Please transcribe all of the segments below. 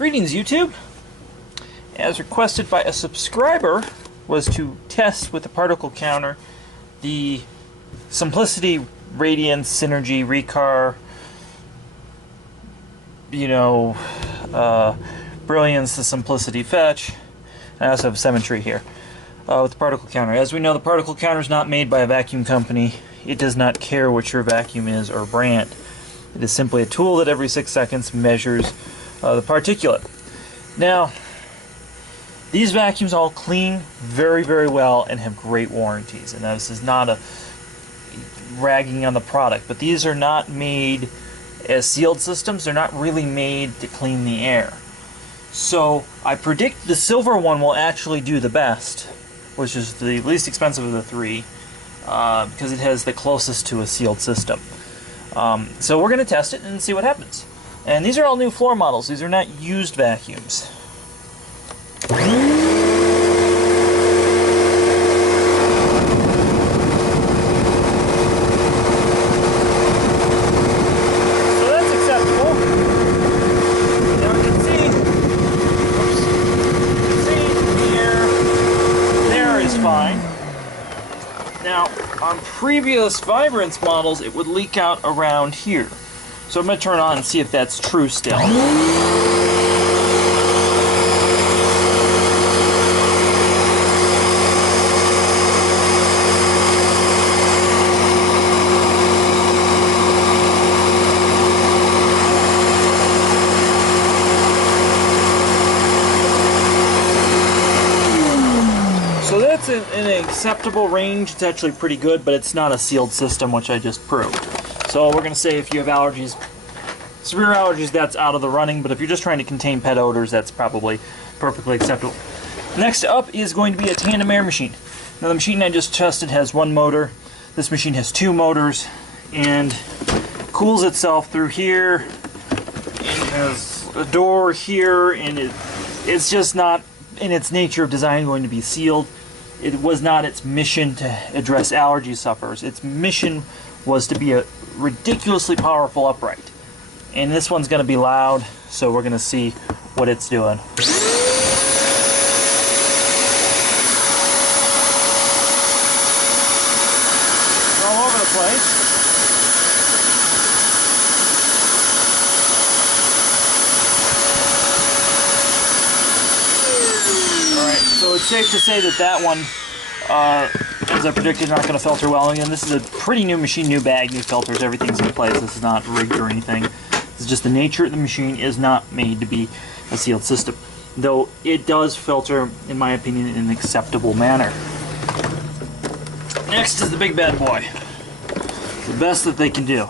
Greetings, YouTube. As requested by a subscriber, was to test with the particle counter the Simplicity Radiance Synergy Riccar, Brilliance the Simplicity Fetch. I also have Symmetry here with the particle counter. As we know, the particle counter is not made by a vacuum company. It does not care what your vacuum is or brand. It is simply a tool that every 6 seconds measures the particulate. Now, these vacuums all clean very, very well and have great warranties. And this is not a ragging on the product, but these are not made as sealed systems. They're not really made to clean the air. So I predict the silver one will actually do the best, which is the least expensive of the three, because it has the closest to a sealed system. So we're going to test it and see what happens. And these are all new floor models. These are not used vacuums. So that's acceptable. Now you can see, the air is fine. Now, on previous Vibrance models, it would leak out around here. So I'm going to turn it on and see if that's true still. So that's in an acceptable range. It's actually pretty good, but it's not a sealed system, which I just proved. So we're going to say if you have allergies, severe allergies, that's out of the running, but if you're just trying to contain pet odors, that's probably perfectly acceptable. Next up is going to be a tandem air machine. Now the machine I just tested has one motor. This machine has two motors and cools itself through here. It has a door here, and it's just not, in its nature of design, going to be sealed. It was not its mission to address allergy sufferers. Its mission was to be a ridiculously powerful upright. And this one's going to be loud, so we're going to see what it's doing. It's all over the place. Alright, so it's safe to say that that one, as I predicted, not going to filter well. Again, this is a pretty new machine, new bag, new filters, everything's in place. This is not rigged or anything. It's just the nature of the machine is not made to be a sealed system. Though it does filter, in my opinion, in an acceptable manner. Next is the big bad boy. The best that they can do.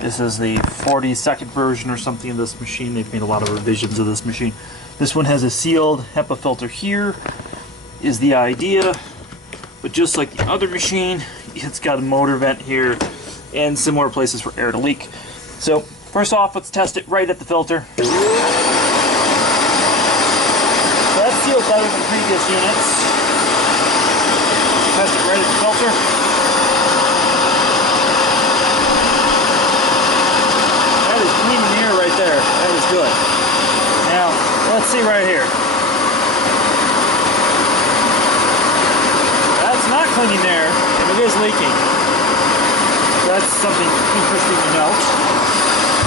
This is the 42nd version or something of this machine. They've made a lot of revisions of this machine. This one has a sealed HEPA filter here, is the idea. But just like the other machine, it's got a motor vent here and similar places for air to leak. So first off, let's test it right at the filter. So that's sealed better than previous units. Test it right at the filter. That is cleaning the air right there. That is good. Now, let's see right here. That's not cleaning air, and it is leaking. That's something interesting to note.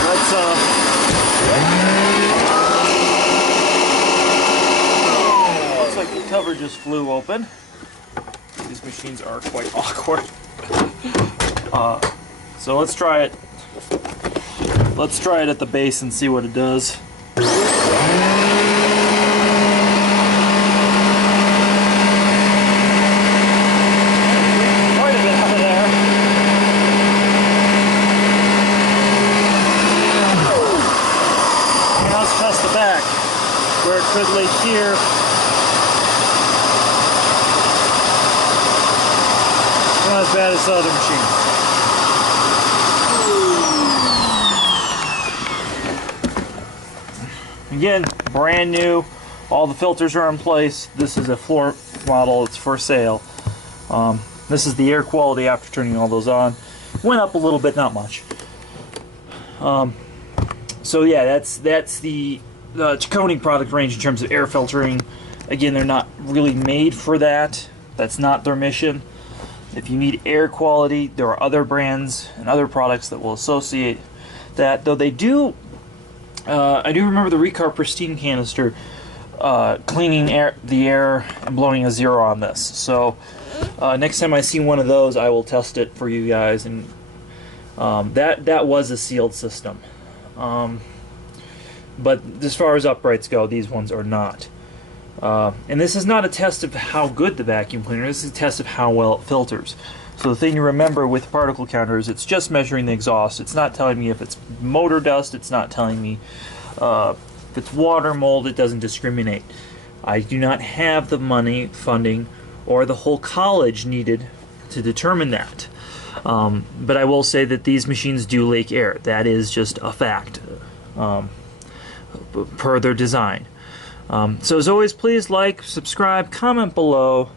Let's looks like the cover just flew open. These machines are quite awkward. So let's try it. Let's try it at the base and see what it does. Where it could leak here. Not as bad as the other machine. Again, brand new. All the filters are in place. This is a floor model. It's for sale. This is the air quality after turning all those on. Went up a little bit, not much. So yeah, that's the Chaconi product range in terms of air filtering. Again, they're not really made for that. That's not their mission. If you need air quality, there are other brands and other products that will associate that. Though they do, I do remember the Riccar Pristine canister cleaning the air and blowing a 0 on this. So next time I see one of those, I will test it for you guys. And that was a sealed system. But as far as uprights go, these ones are not. And this is not a test of how good the vacuum cleaner is, this is a test of how well it filters. So the thing to remember with particle counter is it's just measuring the exhaust. It's not telling me if it's motor dust, it's not telling me if it's water, mold, it doesn't discriminate. I do not have the money, funding, or the whole college needed to determine that. But I will say that these machines do leak air. That is just a fact per their design. So as always, please like, subscribe, comment below.